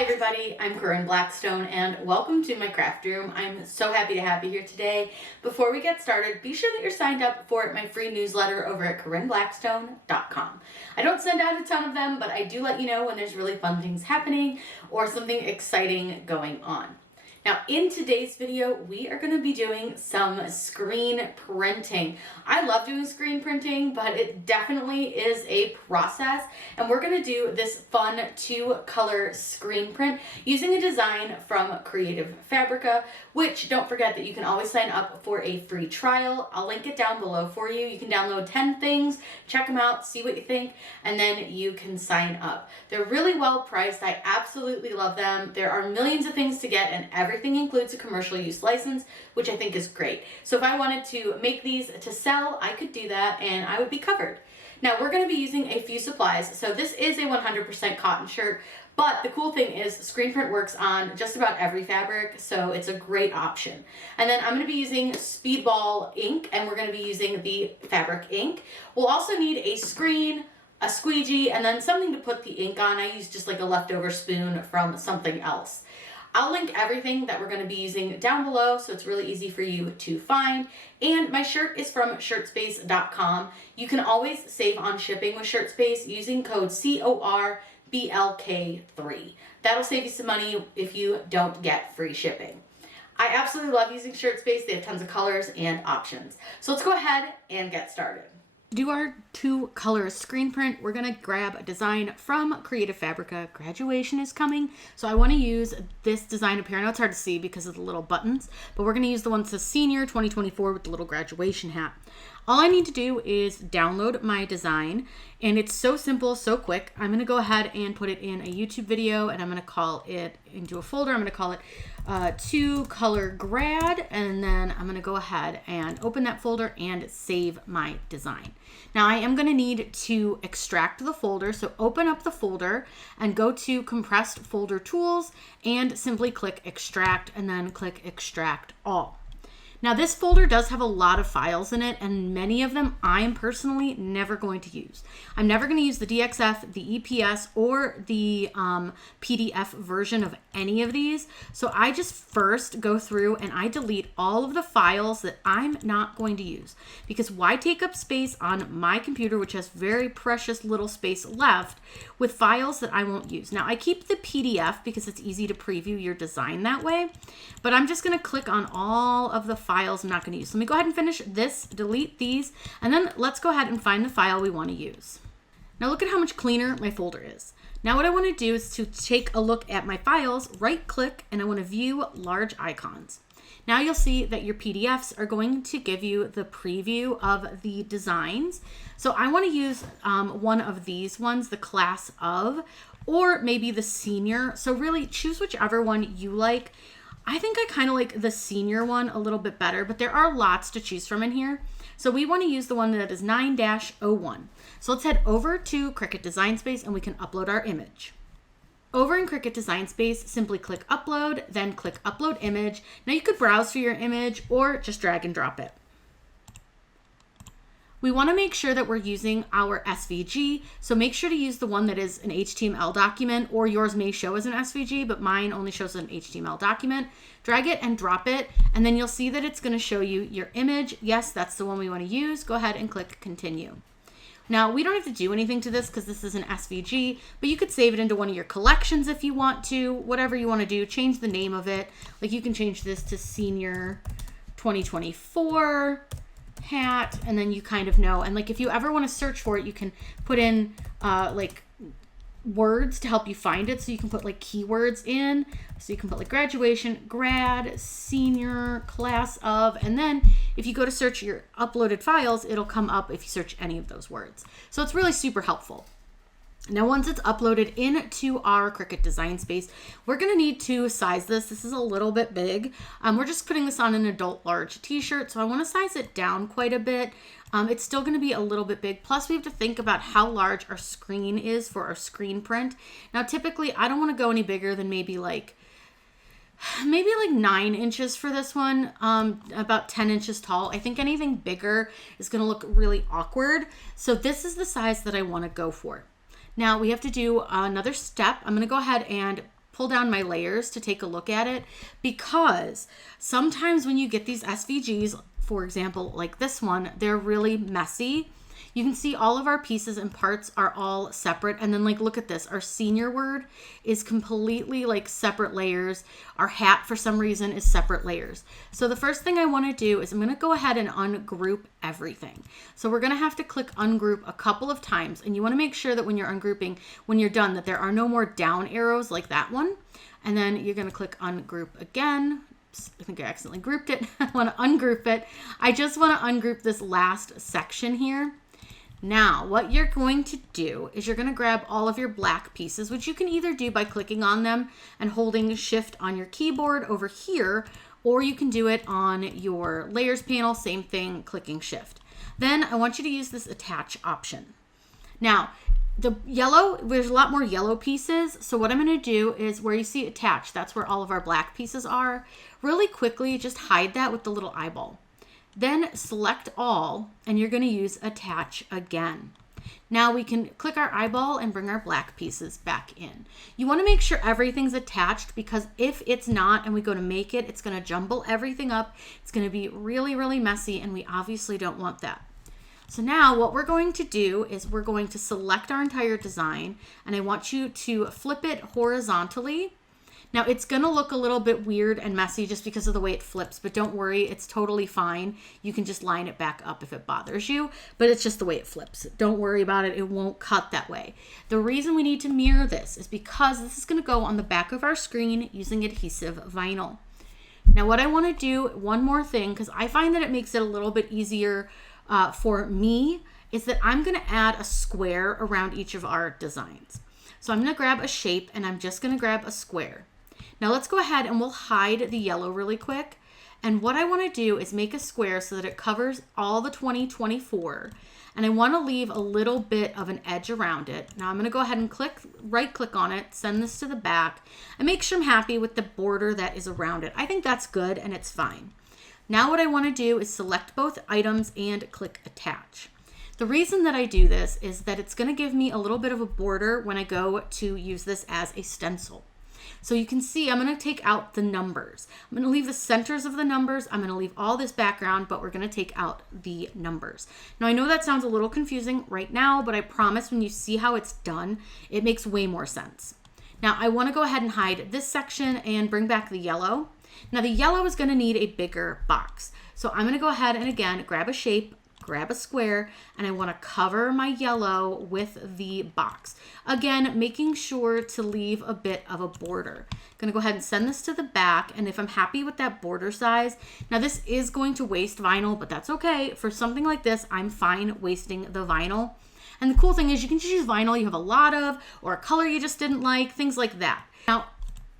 Hi everybody, I'm Corinne Blackstone and welcome to my craft room. I'm so happy to have you here today. Before we get started, be sure that you're signed up for my free newsletter over at CorinneBlackstone.com. I don't send out a ton of them, but I do let you know when there's really fun things happening or something exciting going on. Now in today's video, we are going to be doing some screen printing. I love doing screen printing, but it definitely is a process. And we're going to do this fun 2-color screen print using a design from Creative Fabrica, which don't forget that you can always sign up for a free trial. I'll link it down below for you. You can download 10 things, check them out, see what you think, and then you can sign up. They're really well priced. I absolutely love them. There are millions of things to get and everything includes a commercial use license, which I think is great. So if I wanted to make these to sell, I could do that and I would be covered. Now we're going to be using a few supplies. So this is a 100% cotton shirt, but the cool thing is screen print works on just about every fabric, so it's a great option. And then I'm going to be using Speedball ink and we're going to be using the fabric ink. We'll also need a screen, a squeegee, and then something to put the ink on. I use just like a leftover spoon from something else. I'll link everything that we're going to be using down below so it's really easy for you to find. And my shirt is from shirtspace.com. You can always save on shipping with ShirtSpace using code CORBLK3. That'll save you some money if you don't get free shipping. I absolutely love using ShirtSpace. They have tons of colors and options. So let's go ahead and get started. To do our 2-color screen print, we're going to grab a design from Creative Fabrica. Graduation is coming, so I want to use this design up here. I know it's hard to see because of the little buttons, but we're going to use the one that says Senior 2024 with the little graduation hat. All I need to do is download my design, and it's so simple, so quick. I'm going to go ahead and put it in a YouTube video, and I'm going to call it into a folder. I'm going to call it 2-color grad, and then I'm going to go ahead and open that folder and save my design. Now I am going to need to extract the folder, so open up the folder and go to compressed folder tools and simply click extract and then click extract all. Now this folder does have a lot of files in it, and many of them I am personally never going to use. I'm never going to use the DXF, the EPS, or the PDF version of any of these. So I just first go through and I delete all of the files that I'm not going to use, because why take up space on my computer, which has very precious little space left, with files that I won't use. Now I keep the PDF because it's easy to preview your design that way, but I'm just going to click on all of the files I'm not going to use. Let me go ahead and finish this, delete these, and then let's go ahead and find the file we want to use. Now look at how much cleaner my folder is. Now what I want to do is to take a look at my files, right click, and I want to view large icons. Now you'll see that your PDFs are going to give you the preview of the designs. So I want to use one of these ones, the class of, or maybe the senior. So really choose whichever one you like. I think I kind of like the senior one a little bit better, but there are lots to choose from in here. So we want to use the one that is 9-01. So let's head over to Cricut Design Space and we can upload our image. Over in Cricut Design Space, simply click upload, then click upload image. Now you could browse for your image or just drag and drop it. We want to make sure that we're using our SVG, so make sure to use the one that is an HTML document, or yours may show as an SVG, but mine only shows an HTML document. Drag it and drop it, and then you'll see that it's going to show you your image. Yes, that's the one we want to use. Go ahead and click continue. Now, we don't have to do anything to this because this is an SVG, but you could save it into one of your collections if you want to, whatever you want to do. Change the name of it. Like you can change this to Senior 2024 hat, and then you kind of know. And like if you ever want to search for it, you can put in like words to help you find it. So you can put like keywords in. So you can put like graduation, grad, senior, class of, and then if you go to search your uploaded files, it'll come up if you search any of those words. So it's really super helpful. Now, once it's uploaded into our Cricut Design Space, we're going to need to size this. This is a little bit big. We're just putting this on an adult large t-shirt, so I want to size it down quite a bit. It's still going to be a little bit big. Plus, we have to think about how large our screen is for our screen print. Now, typically, I don't want to go any bigger than maybe like 9 inches for this one, about 10 inches tall. I think anything bigger is going to look really awkward. So this is the size that I want to go for. Now we have to do another step. I'm going to go ahead and pull down my layers to take a look at it, because sometimes when you get these SVGs, for example, like this one, they're really messy. You can see all of our pieces and parts are all separate. And then like, look at this, our senior word is completely like separate layers. Our hat for some reason is separate layers. So the first thing I want to do is I'm going to go ahead and ungroup everything. So we're going to have to click ungroup a couple of times. And you want to make sure that when you're ungrouping, when you're done, that there are no more down arrows like that one. And then you're going to click ungroup again. I think I accidentally grouped it. I want to ungroup it. I just want to ungroup this last section here. Now, what you're going to do is you're going to grab all of your black pieces, which you can either do by clicking on them and holding shift on your keyboard over here, or you can do it on your layers panel, same thing, clicking shift. Then I want you to use this attach option. Now, the yellow, there's a lot more yellow pieces. So what I'm going to do is where you see attach, that's where all of our black pieces are. Really quickly, just hide that with the little eyeball. Then select all, and you're going to use attach again. Now we can click our eyeball and bring our black pieces back in. You want to make sure everything's attached, because if it's not and we go to make it, it's going to jumble everything up. It's going to be really, really messy, and we obviously don't want that. So now what we're going to do is we're going to select our entire design, and I want you to flip it horizontally. Now it's going to look a little bit weird and messy just because of the way it flips, but don't worry, it's totally fine. You can just line it back up if it bothers you, but it's just the way it flips. Don't worry about it. It won't cut that way. The reason we need to mirror this is because this is going to go on the back of our screen using adhesive vinyl. Now what I want to do, one more thing, because I find that it makes it a little bit easier for me, is that I'm going to add a square around each of our designs. So I'm going to grab a shape, and I'm just going to grab a square. Now let's go ahead and we'll hide the yellow really quick. And what I want to do is make a square so that it covers all the 2024. And I want to leave a little bit of an edge around it. Now I'm going to go ahead and right click on it, send this to the back, and make sure I'm happy with the border that is around it. I think that's good and it's fine. Now what I want to do is select both items and click attach. The reason that I do this is that it's going to give me a little bit of a border when I go to use this as a stencil. So you can see I'm going to take out the numbers. I'm going to leave the centers of the numbers. I'm going to leave all this background, but we're going to take out the numbers. Now I know that sounds a little confusing right now, but I promise when you see how it's done, it makes way more sense. Now I want to go ahead and hide this section and bring back the yellow. Now the yellow is going to need a bigger box. So I'm going to go ahead and again, grab a shape, grab a square, and I want to cover my yellow with the box. Again, making sure to leave a bit of a border. I'm going to go ahead and send this to the back, and if I'm happy with that border size, now this is going to waste vinyl, but that's okay. For something like this, I'm fine wasting the vinyl. And the cool thing is you can just use vinyl you have a lot of, or a color you just didn't like, things like that. Now,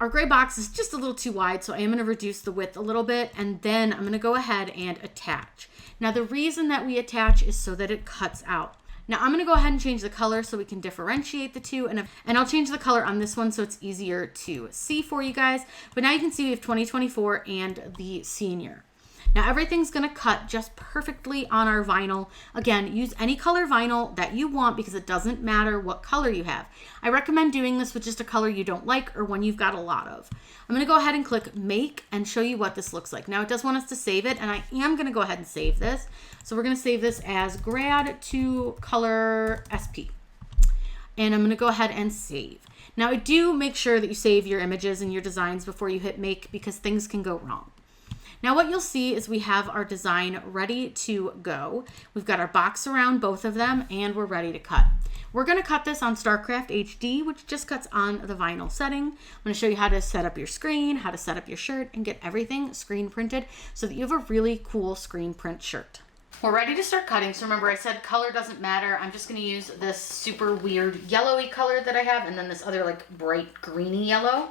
our gray box is just a little too wide, so I am going to reduce the width a little bit, and then I'm going to go ahead and attach. Now the reason that we attach is so that it cuts out. Now I'm going to go ahead and change the color so we can differentiate the two, and I'll change the color on this one so it's easier to see for you guys. But now you can see we have 2024 and the senior. Now everything's going to cut just perfectly on our vinyl. Again, use any color vinyl that you want because it doesn't matter what color you have. I recommend doing this with just a color you don't like or one you've got a lot of. I'm going to go ahead and click make and show you what this looks like. Now it does want us to save it, and I am going to go ahead and save this. So we're going to save this as grad to color SP. And I'm going to go ahead and save. Now do make sure that you save your images and your designs before you hit make because things can go wrong. Now what you'll see is we have our design ready to go. We've got our box around both of them and we're ready to cut. We're going to cut this on StarCraft HD, which just cuts on the vinyl setting. I'm going to show you how to set up your screen, how to set up your shirt, and get everything screen printed so that you have a really cool screen print shirt. We're ready to start cutting. So remember I said color doesn't matter. I'm just going to use this super weird yellowy color that I have and then this other like bright greeny yellow.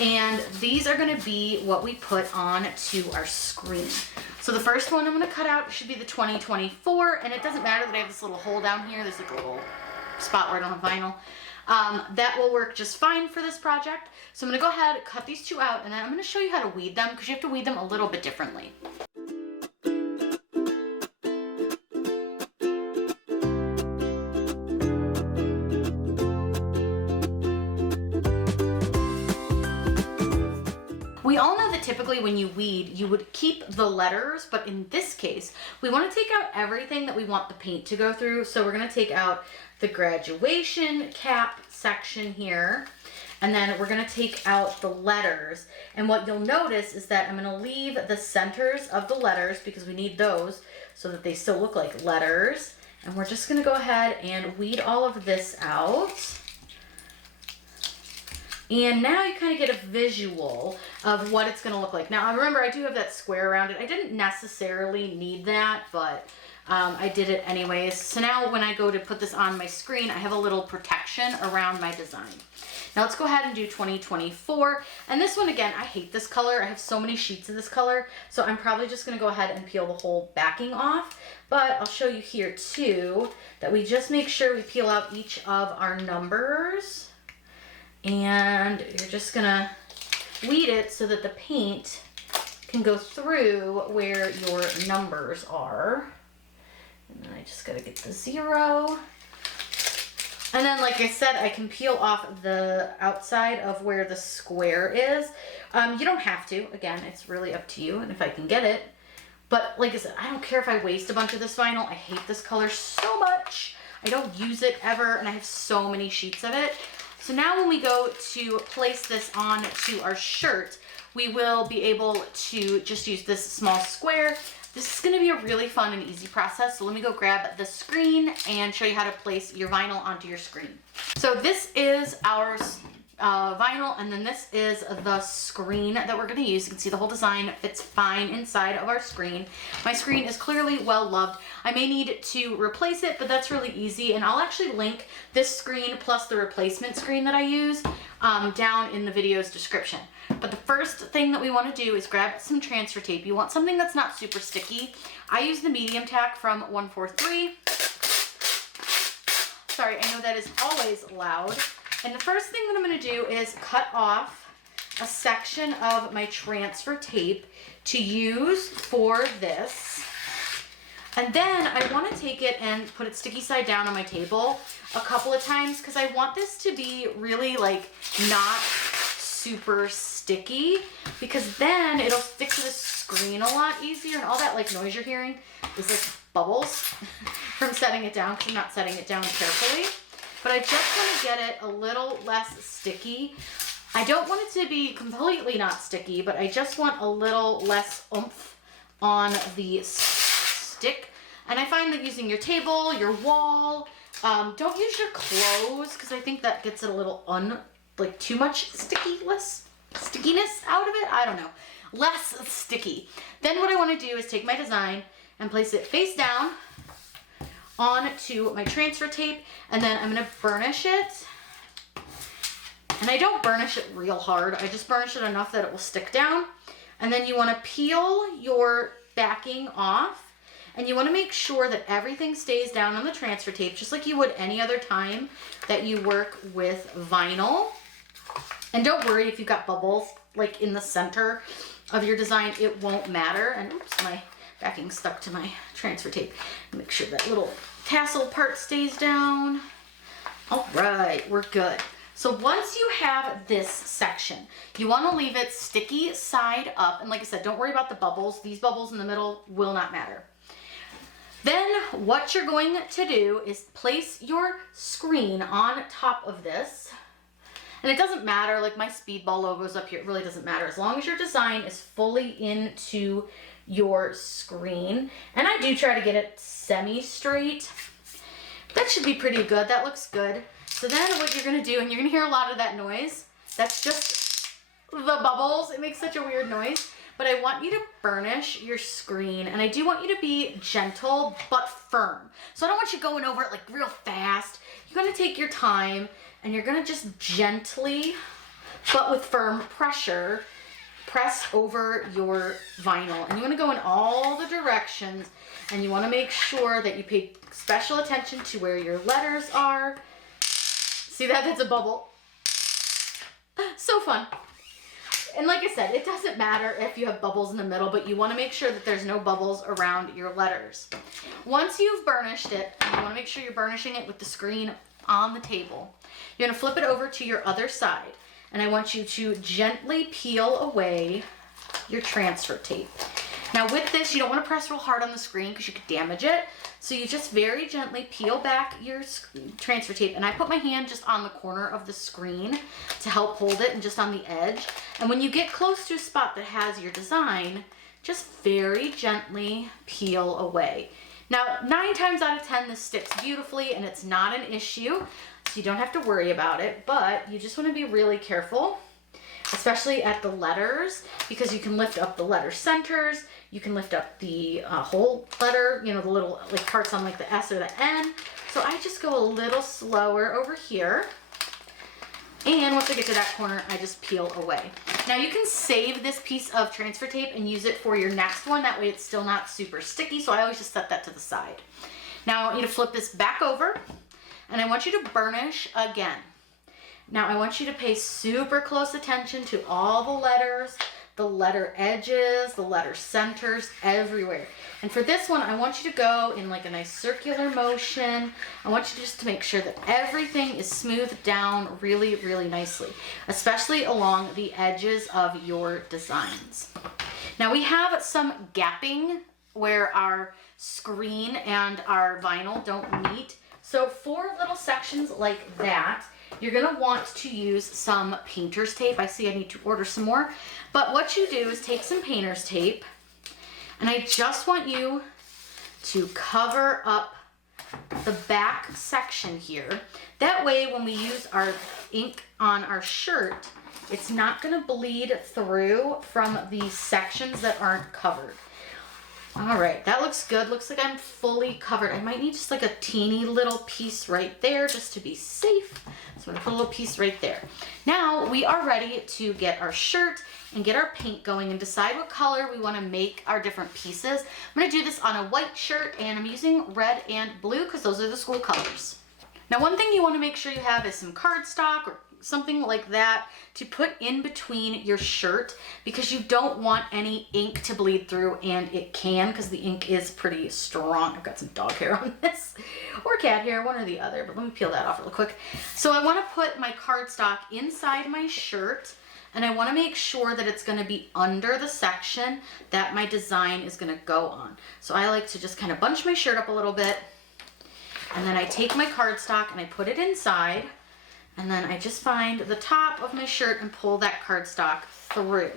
And these are going to be what we put on to our screen. So the first one I'm going to cut out should be the 2024, and it doesn't matter that I have this little hole down here. There's like a little spot where I don't have vinyl. That will work just fine for this project. So I'm going to go ahead, cut these two out, and then I'm going to show you how to weed them because you have to weed them a little bit differently. typically when you weed, you would keep the letters, but in this case, we want to take out everything that we want the paint to go through. So we're going to take out the graduation cap section here, and then we're going to take out the letters. And what you'll notice is that I'm going to leave the centers of the letters because we need those so that they still look like letters. And we're just going to go ahead and weed all of this out. And now you kind of get a visual of what it's going to look like. Now, remember, I do have that square around it. I didn't necessarily need that, but I did it anyways. So now when I go to put this on my screen, I have a little protection around my design. Now let's go ahead and do 2024. And this one, again, I hate this color. I have so many sheets of this color. So I'm probably just going to go ahead and peel the whole backing off. But I'll show you here too that we just make sure we peel out each of our numbers. And you're just gonna weed it so that the paint can go through where your numbers are. And then I just gotta get the 0. And then, like I said, I can peel off the outside of where the square is. You don't have to. Again, it's really up to you and if I can get it. But like I said, I don't care if I waste a bunch of this vinyl. I hate this color so much. I don't use it ever, and I have so many sheets of it. So now when we go to place this on to our shirt, we will be able to just use this small square. This is gonna be a really fun and easy process. So let me go grab the screen and show you how to place your vinyl onto your screen. So this is our vinyl, and then this is the screen that we're going to use. You can see the whole design fits fine inside of our screen. My screen is clearly well loved. I may need to replace it, but that's really easy, and I'll actually link this screen plus the replacement screen that I use down in the video's description. But the first thing that we want to do is grab some transfer tape. You want something that's not super sticky. I use the medium tack from 143. Sorry, I know that is always loud. And the first thing that I'm going to do is cut off a section of my transfer tape to use for this. And then I want to take it and put it sticky side down on my table a couple of times because I want this to be really like not super sticky, because then it'll stick to the screen a lot easier, and all that like noise you're hearing is like bubbles from setting it down because I'm not setting it down carefully. But I just want to get it a little less sticky. I don't want it to be completely not sticky, but I just want a little less oomph on the stick. And I find that using your table, your wall, don't use your clothes because I think that gets it a little too much stickiness out of it. I don't know. Less sticky. Then what I want to do is take my design and place it face down onto my transfer tape, and then I'm going to burnish it. And I don't burnish it real hard. I just burnish it enough that it will stick down. And then you want to peel your backing off, and you want to make sure that everything stays down on the transfer tape just like you would any other time that you work with vinyl. And don't worry if you've got bubbles like in the center of your design, it won't matter. And oops, my backing stuck to my transfer tape. Make sure that little tassel part stays down. All right, we're good. So once you have this section, you want to leave it sticky side up. And like I said, don't worry about the bubbles. These bubbles in the middle will not matter. Then what you're going to do is place your screen on top of this. And it doesn't matter, like my speedball logo's up here, it really doesn't matter. As long as your design is fully into your screen. And I do try to get it semi-straight. That should be pretty good. That looks good. So then what you're going to do, and you're going to hear a lot of that noise, that's just the bubbles. It makes such a weird noise. But I want you to burnish your screen, and I do want you to be gentle but firm. So I don't want you going over it like real fast. You're going to take your time, and you're going to just gently, but with firm pressure, press over your vinyl. And you want to go in all the directions, and you want to make sure that you pay special attention to where your letters are. See that? That's a bubble. So fun. And like I said, it doesn't matter if you have bubbles in the middle, but you want to make sure that there's no bubbles around your letters. Once you've burnished it, you want to make sure you're burnishing it with the screen on the table. You're going to flip it over to your other side, and I want you to gently peel away your transfer tape. Now with this, you don't want to press real hard on the screen because you could damage it. So you just very gently peel back your transfer tape, and I put my hand just on the corner of the screen to help hold it and just on the edge. And when you get close to a spot that has your design, just very gently peel away. Now, 9 times out of 10, this sticks beautifully and it's not an issue, so you don't have to worry about it, but you just want to be really careful, especially at the letters, because you can lift up the letter centers, you can lift up the whole letter, you know, the little like parts on like the S or the N. So I just go a little slower over here. And once I get to that corner, I just peel away. Now you can save this piece of transfer tape and use it for your next one. That way it's still not super sticky. So I always just set that to the side. Now I want you to flip this back over, and I want you to burnish again. Now I want you to pay super close attention to all the letters, the letter edges, the letter centers, everywhere. And for this one, I want you to go in like a nice circular motion. I want you just to make sure that everything is smoothed down really, really nicely, especially along the edges of your designs. Now we have some gapping where our screen and our vinyl don't meet. So for little sections like that, you're gonna want to use some painter's tape. I see I need to order some more. But what you do is take some painter's tape, and I just want you to cover up the back section here. That way when we use our ink on our shirt, it's not gonna bleed through from these sections that aren't covered. All right, that looks good. Looks like I'm fully covered. I might need just like a teeny little piece right there just to be safe. So I'm gonna put a little piece right there. Now we are ready to get our shirt and get our paint going and decide what color we wanna make our different pieces. I'm gonna do this on a white shirt, and I'm using red and blue because those are the school colors. Now one thing you wanna make sure you have is some cardstock or something like that to put in between your shirt, because you don't want any ink to bleed through, and it can because the ink is pretty strong. I've got some dog hair on this, or cat hair, one or the other, but let me peel that off real quick. So I want to put my cardstock inside my shirt, and I want to make sure that it's going to be under the section that my design is going to go on. So I like to just kind of bunch my shirt up a little bit, and then I take my cardstock and I put it inside. And then I just find the top of my shirt and pull that cardstock through.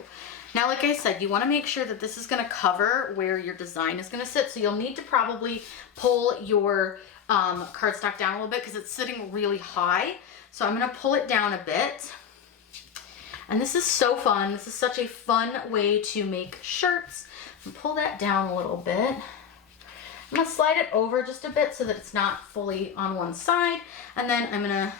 Now, like I said, you want to make sure that this is going to cover where your design is going to sit. So you'll need to probably pull your cardstock down a little bit because it's sitting really high. So I'm going to pull it down a bit. And this is so fun. This is such a fun way to make shirts. Pull that down a little bit. I'm going to slide it over just a bit so that it's not fully on one side. And then I'm going to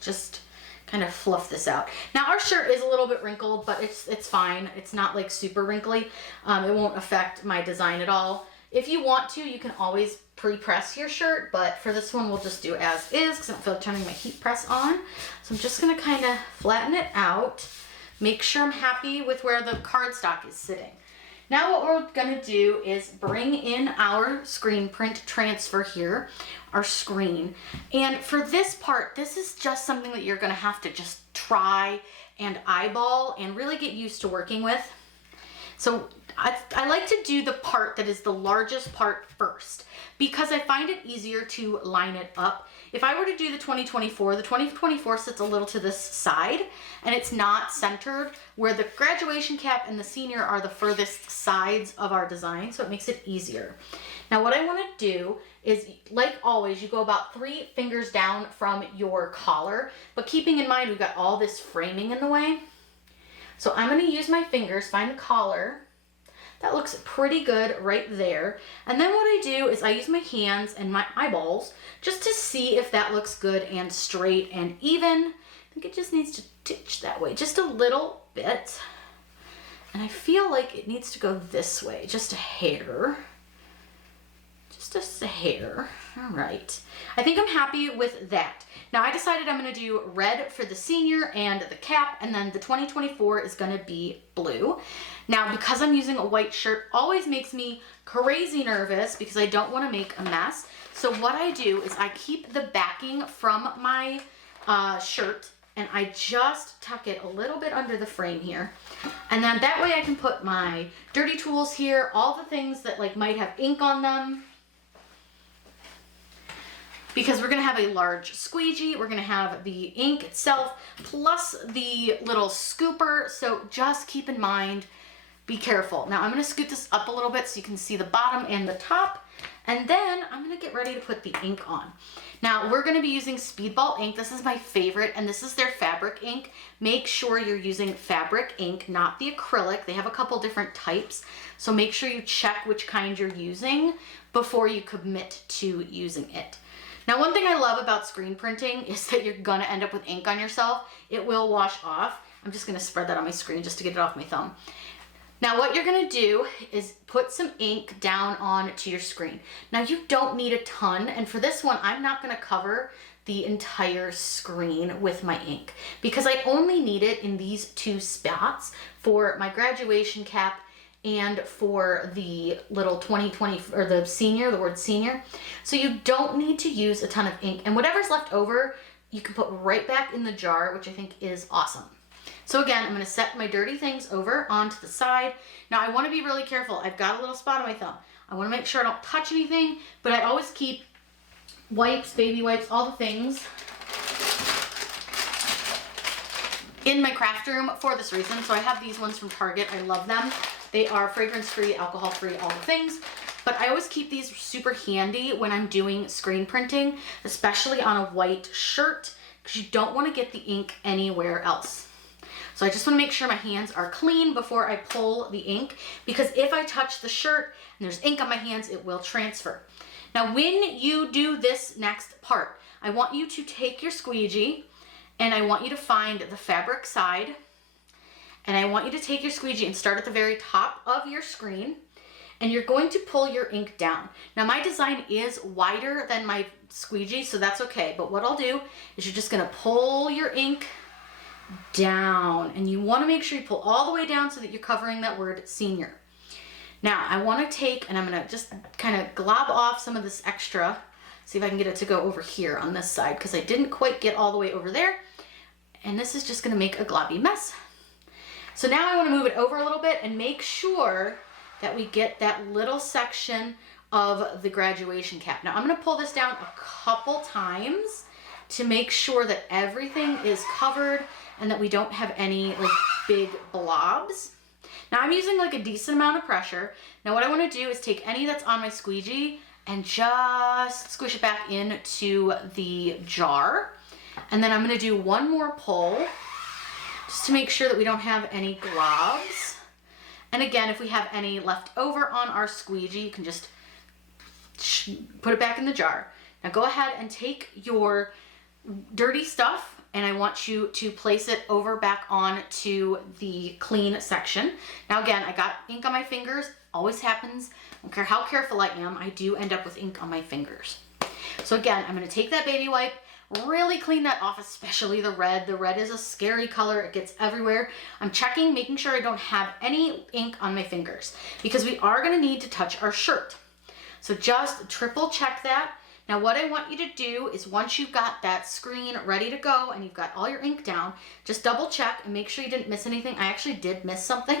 just kind of fluff this out. Now our shirt is a little bit wrinkled, but it's fine. It's not like super wrinkly. It won't affect my design at all. If you want to, you can always pre-press your shirt, but for this one we'll just do as is because I don't feel like turning my heat press on. So I'm just gonna kind of flatten it out, make sure I'm happy with where the cardstock is sitting. Now what we're gonna do is bring in our screen print transfer here, our screen. And for this part, this is just something that you're gonna have to just try and eyeball and really get used to working with. So I like to do the part that is the largest part first because I find it easier to line it up. If I were to do the 2024 sits a little to this side and it's not centered, where the graduation cap and the senior are the furthest sides of our design, so it makes it easier. Now what I want to do is, like always, you go about 3 fingers down from your collar, but keeping in mind we've got all this framing in the way. So I'm going to use my fingers, find the collar. That looks pretty good right there. And then what I do is I use my hands and my eyeballs just to see if that looks good and straight and even. I think it just needs to titch that way just a little bit. And I feel like it needs to go this way, just a hair. Just a hair. All right. I think I'm happy with that. Now I decided I'm going to do red for the senior and the cap, and then the 2024 is going to be blue. Now because I'm using a white shirt always makes me crazy nervous because I don't want to make a mess. So what I do is I keep the backing from my shirt and I just tuck it a little bit under the frame here. And then that way I can put my dirty tools here, all the things that like might have ink on them. Because we're gonna have a large squeegee, we're gonna have the ink itself, plus the little scooper, so just keep in mind, be careful. Now I'm gonna scoot this up a little bit so you can see the bottom and the top, and then I'm gonna get ready to put the ink on. Now we're gonna be using Speedball ink. This is my favorite, and this is their fabric ink. Make sure you're using fabric ink, not the acrylic. They have a couple different types, so make sure you check which kind you're using before you commit to using it. Now, one thing I love about screen printing is that you're gonna end up with ink on yourself. It will wash off. I'm just gonna spread that on my screen just to get it off my thumb. Now, what you're gonna do is put some ink down onto your screen. Now, you don't need a ton, and for this one, I'm not gonna cover the entire screen with my ink because I only need it in these two spots for my graduation cap and for the little 2020, or the senior, the word senior. So you don't need to use a ton of ink, and whatever's left over, you can put right back in the jar, which I think is awesome. So again, I'm gonna set my dirty things over onto the side. Now I wanna be really careful. I've got a little spot on my thumb. I wanna make sure I don't touch anything, but I always keep wipes, baby wipes, all the things in my craft room for this reason. So I have these ones from Target. I love them. They are fragrance-free, alcohol-free, all the things. But I always keep these super handy when I'm doing screen printing, especially on a white shirt, because you don't want to get the ink anywhere else. So I just want to make sure my hands are clean before I pull the ink, because if I touch the shirt and there's ink on my hands, it will transfer. Now, when you do this next part, I want you to take your squeegee and I want you to find the fabric side. And I want you to take your squeegee and start at the very top of your screen, and you're going to pull your ink down. Now my design is wider than my squeegee, so that's okay. But what I'll do is you're just gonna pull your ink down, and you wanna make sure you pull all the way down so that you're covering that word senior. Now I wanna take, and I'm gonna just kind of glob off some of this extra, see if I can get it to go over here on this side, because I didn't quite get all the way over there. And this is just gonna make a globby mess. So now I want to move it over a little bit and make sure that we get that little section of the graduation cap. Now I'm going to pull this down a couple times to make sure that everything is covered and that we don't have any like big blobs. Now I'm using like a decent amount of pressure. Now what I want to do is take any that's on my squeegee and just squish it back into the jar. And then I'm going to do one more pull, just to make sure that we don't have any globs. And again, if we have any left over on our squeegee, you can just put it back in the jar. Now go ahead and take your dirty stuff, and I want you to place it over back on to the clean section. Now again, I got ink on my fingers, always happens. I don't care how careful I am, I do end up with ink on my fingers. So again, I'm gonna take that baby wipe, really clean that off, especially the red. The red is a scary color. It gets everywhere. I'm checking, making sure I don't have any ink on my fingers, because we are going to need to touch our shirt. So just triple check that. Now what I want you to do is, once you've got that screen ready to go and you've got all your ink down, just double check and make sure you didn't miss anything. I actually did miss something.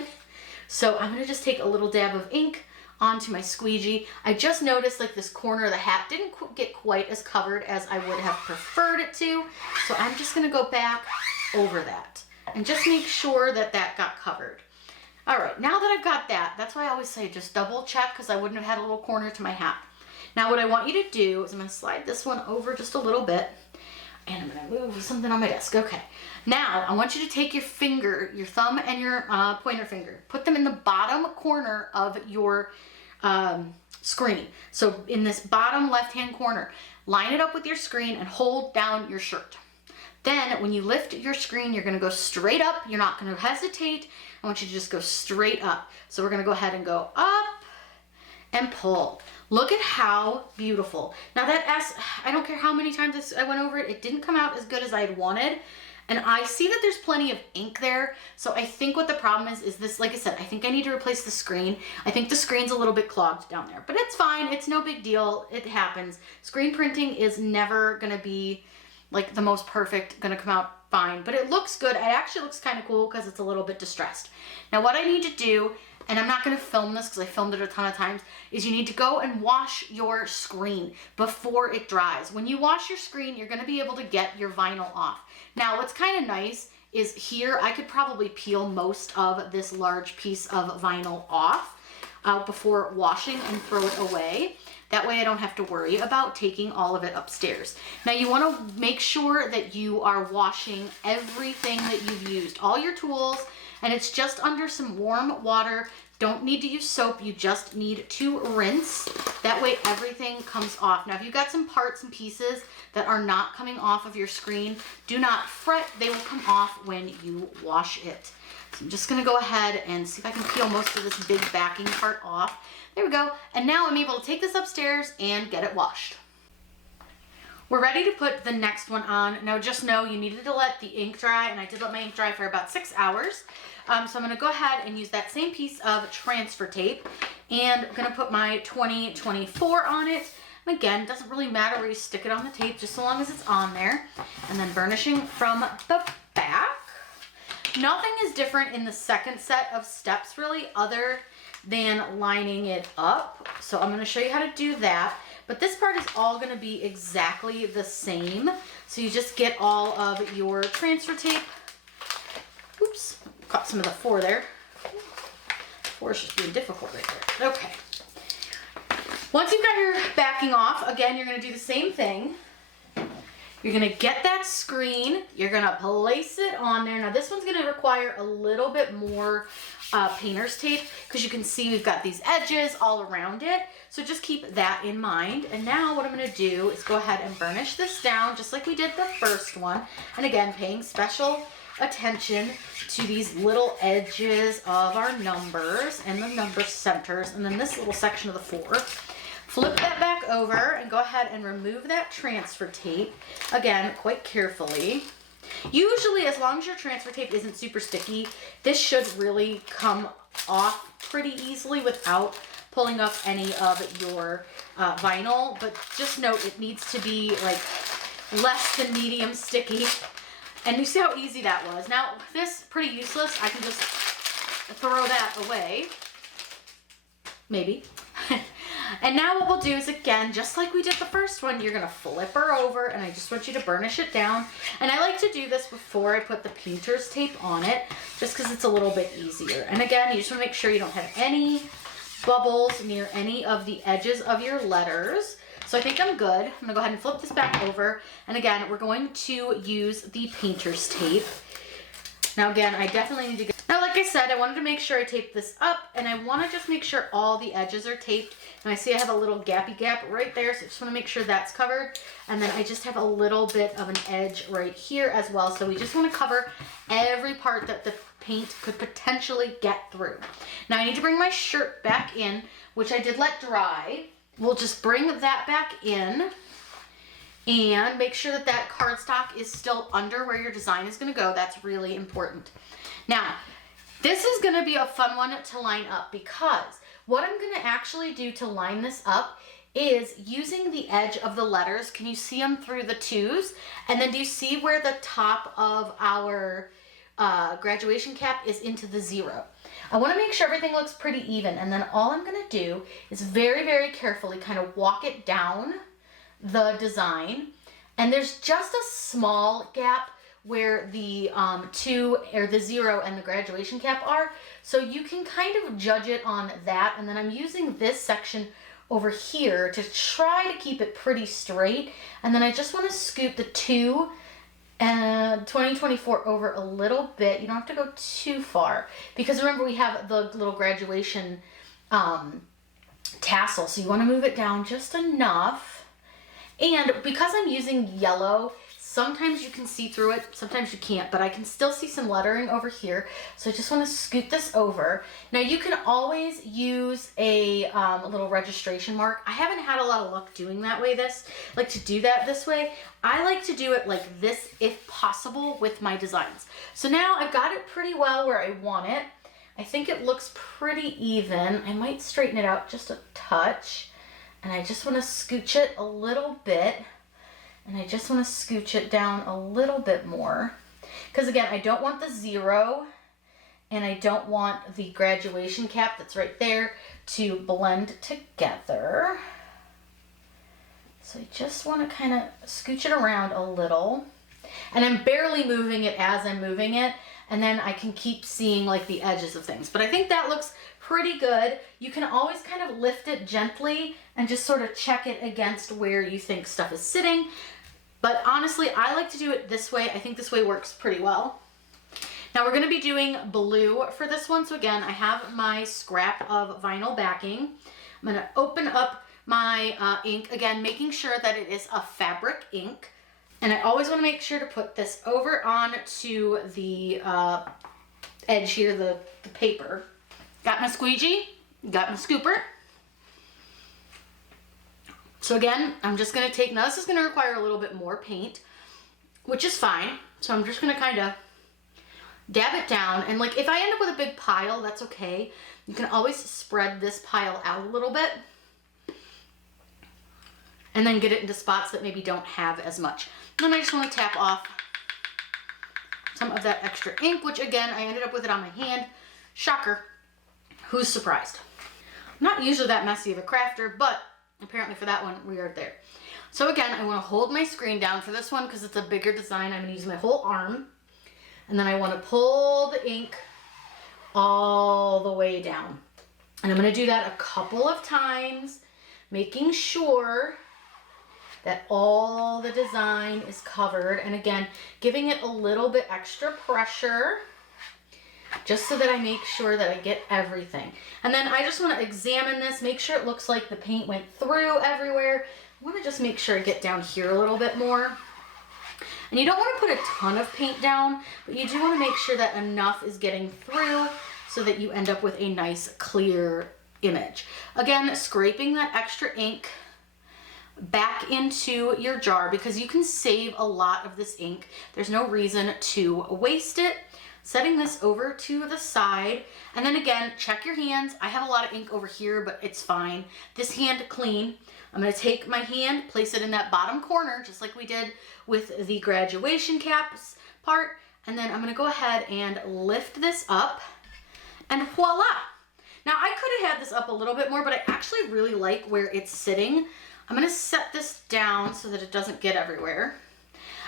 So I'm going to just take a little dab of ink onto my squeegee. I just noticed like this corner of the hat didn't get quite as covered as I would have preferred it to. So I'm just gonna go back over that and just make sure that that got covered. All right, now that I've got that, that's why I always say just double check, because I wouldn't have had a little corner to my hat. Now what I want you to do is I'm gonna slide this one over just a little bit, and I'm gonna move something on my desk. Okay. Now I want you to take your finger, your thumb and your pointer finger, put them in the bottom corner of your screen. So in this bottom left-hand corner, line it up with your screen and hold down your shirt. Then when you lift your screen, you're gonna go straight up. You're not gonna hesitate. I want you to just go straight up. So we're gonna go ahead and go up and pull. Look at how beautiful. Now that S, I don't care how many times I went over it, it didn't come out as good as I had wanted. And I see that there's plenty of ink there. So I think what the problem is this, like I said, I think I need to replace the screen. I think the screen's a little bit clogged down there, but it's fine. It's no big deal. It happens. Screen printing is never gonna be like the most perfect, gonna come out fine, but it looks good. It actually looks kind of cool because it's a little bit distressed. Now what I need to do, and I'm not going to film this because I filmed it a ton of times, is you need to go and wash your screen before it dries. When you wash your screen, you're going to be able to get your vinyl off. Now what's kind of nice is here I could probably peel most of this large piece of vinyl off before washing and throw it away. That way I don't have to worry about taking all of it upstairs. Now you want to make sure that you are washing everything that you've used, all your tools, and it's just under some warm water. Don't need to use soap, you just need to rinse. That way everything comes off. Now if you've got some parts and pieces that are not coming off of your screen, do not fret, they will come off when you wash it. So I'm just gonna go ahead and see if I can peel most of this big backing part off. There we go. And now I'm able to take this upstairs and get it washed. We're ready to put the next one on. Now just know you needed to let the ink dry, and I did let my ink dry for about 6 hours. So I'm gonna go ahead and use that same piece of transfer tape, and I'm gonna put my 2024 on it. And again, it doesn't really matter where you stick it on the tape, just so long as it's on there. And then burnishing from the back. Nothing is different in the second set of steps really, other than lining it up. So I'm going to show you how to do that. But this part is all going to be exactly the same. So you just get all of your transfer tape. Oops, caught some of the 4 there. 4 is just being difficult right there. Okay. Once you've got your backing off, again, you're going to do the same thing. You're going to get that screen. You're going to place it on there. Now this one's going to require a little bit more painter's tape because you can see we've got these edges all around it. So just keep that in mind. And now what I'm going to do is go ahead and burnish this down just like we did the first one. And again, paying special attention to these little edges of our numbers and the number centers, and then this little section of the 4. Flip that back over and go ahead and remove that transfer tape, again, quite carefully. Usually, as long as your transfer tape isn't super sticky, this should really come off pretty easily without pulling up any of your vinyl, but just note it needs to be like less than medium sticky. And you see how easy that was. Now, this, pretty useless. I can just throw that away. Maybe. And now what we'll do is, again, just like we did the first one, you're going to flip her over, and I just want you to burnish it down. And I like to do this before I put the painter's tape on it, just because it's a little bit easier. And again, you just want to make sure you don't have any bubbles near any of the edges of your letters. So I think I'm good. I'm going to go ahead and flip this back over. And again, we're going to use the painter's tape. Now again, I definitely need to get... Now, like I said, I wanted to make sure I taped this up, and I want to just make sure all the edges are taped. And I see I have a little gappy gap right there, so I just want to make sure that's covered. And then I just have a little bit of an edge right here as well. So we just want to cover every part that the paint could potentially get through. Now I need to bring my shirt back in, which I did let dry. We'll just bring that back in and make sure that that cardstock is still under where your design is going to go. That's really important. Now, this is going to be a fun one to line up, because what I'm going to actually do to line this up is using the edge of the letters. Can you see them through the 2s? And then do you see where the top of our graduation cap is into the 0? I want to make sure everything looks pretty even, and then all I'm going to do is very, very carefully kind of walk it down the design, and there's just a small gap where the 2 or the 0 and the graduation cap are, so you can kind of judge it on that. And then I'm using this section over here to try to keep it pretty straight, and then I just want to scoot the 2 and 2024 over a little bit. You don't have to go too far, because remember we have the little graduation tassel, so you want to move it down just enough. And because I'm using yellow, sometimes you can see through it, sometimes you can't, but I can still see some lettering over here. So I just want to scoot this over. Now you can always use a little registration mark. I haven't had a lot of luck doing that way to do that this way. I like to do it like this if possible with my designs. So now I've got it pretty well where I want it. I think it looks pretty even. I might straighten it out just a touch. And I just want to scooch it a little bit. And I just want to scooch it down a little bit more. Because again, I don't want the 0 and I don't want the graduation cap that's right there to blend together. So I just want to kind of scooch it around a little. And I'm barely moving it as I'm moving it. And then I can keep seeing like the edges of things. But I think that looks pretty good. You can always kind of lift it gently and just sort of check it against where you think stuff is sitting. But honestly, I like to do it this way. I think this way works pretty well. Now we're going to be doing blue for this one. So again, I have my scrap of vinyl backing. I'm going to open up my ink, again, making sure that it is a fabric ink. And I always want to make sure to put this over onto the edge here, the paper. Got my squeegee, got my scooper. So again, I'm just going to take, now this is going to require a little bit more paint, which is fine. So I'm just going to kind of dab it down. And like if I end up with a big pile, that's okay. You can always spread this pile out a little bit and then get it into spots that maybe don't have as much. And then I just want to tap off some of that extra ink, which again, I ended up with it on my hand. Shocker. Who's surprised? I'm not usually that messy of a crafter, but apparently for that one, we are there. So again, I want to hold my screen down for this one because it's a bigger design. I'm going to use my whole arm. And then I want to pull the ink all the way down. And I'm going to do that a couple of times, making sure that all the design is covered. And again, giving it a little bit extra pressure just so that I make sure that I get everything. And then I just want to examine this, make sure it looks like the paint went through everywhere. I want to just make sure I get down here a little bit more. And you don't want to put a ton of paint down, but you do want to make sure that enough is getting through so that you end up with a nice clear image. Again, scraping that extra ink back into your jar because you can save a lot of this ink. There's no reason to waste it. Setting this over to the side, and then again, check your hands. I have a lot of ink over here, but it's fine. This hand clean. I'm going to take my hand, place it in that bottom corner, just like we did with the graduation caps part, and then I'm going to go ahead and lift this up, and voila! Now, I could have had this up a little bit more, but I actually really like where it's sitting. I'm going to set this down so that it doesn't get everywhere,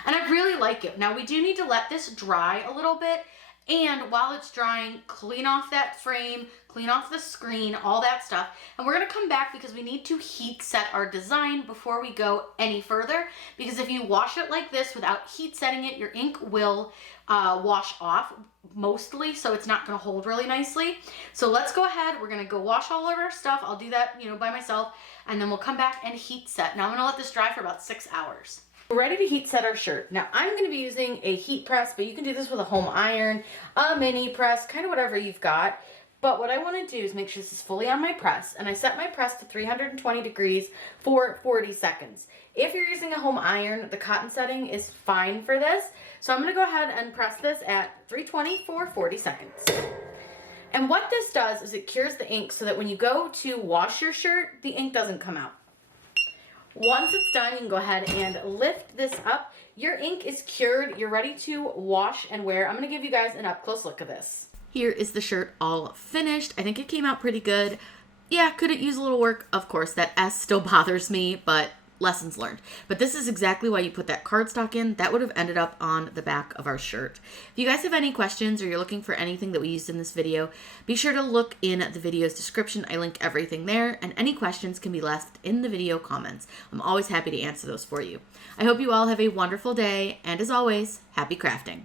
and I really like it. Now, we do need to let this dry a little bit. And while it's drying, clean off that frame, clean off the screen, all that stuff. And we're going to come back because we need to heat set our design before we go any further. Because if you wash it like this without heat setting it, your ink will wash off mostly, so it's not going to hold really nicely. So let's go ahead. We're going to go wash all of our stuff. I'll do that, by myself. And then we'll come back and heat set. Now I'm going to let this dry for about 6 hours. We're ready to heat set our shirt. Now I'm going to be using a heat press, but you can do this with a home iron, a mini press, kind of whatever you've got. But what I want to do is make sure this is fully on my press, and I set my press to 320 degrees for 40 seconds. If you're using a home iron, the cotton setting is fine for this. So I'm going to go ahead and press this at 320 for 40 seconds. And what this does is it cures the ink so that when you go to wash your shirt, the ink doesn't come out. Once it's done, you can go ahead and lift this up. Your ink is cured. You're ready to wash and wear. I'm going to give you guys an up-close look of this. Here is the shirt all finished. I think it came out pretty good. Yeah, could it use a little work? Of course, that S still bothers me, but lessons learned. But this is exactly why you put that cardstock in. That would have ended up on the back of our shirt. If you guys have any questions or you're looking for anything that we used in this video, be sure to look in the video's description. I link everything there, and any questions can be left in the video comments. I'm always happy to answer those for you. I hope you all have a wonderful day, and as always, happy crafting.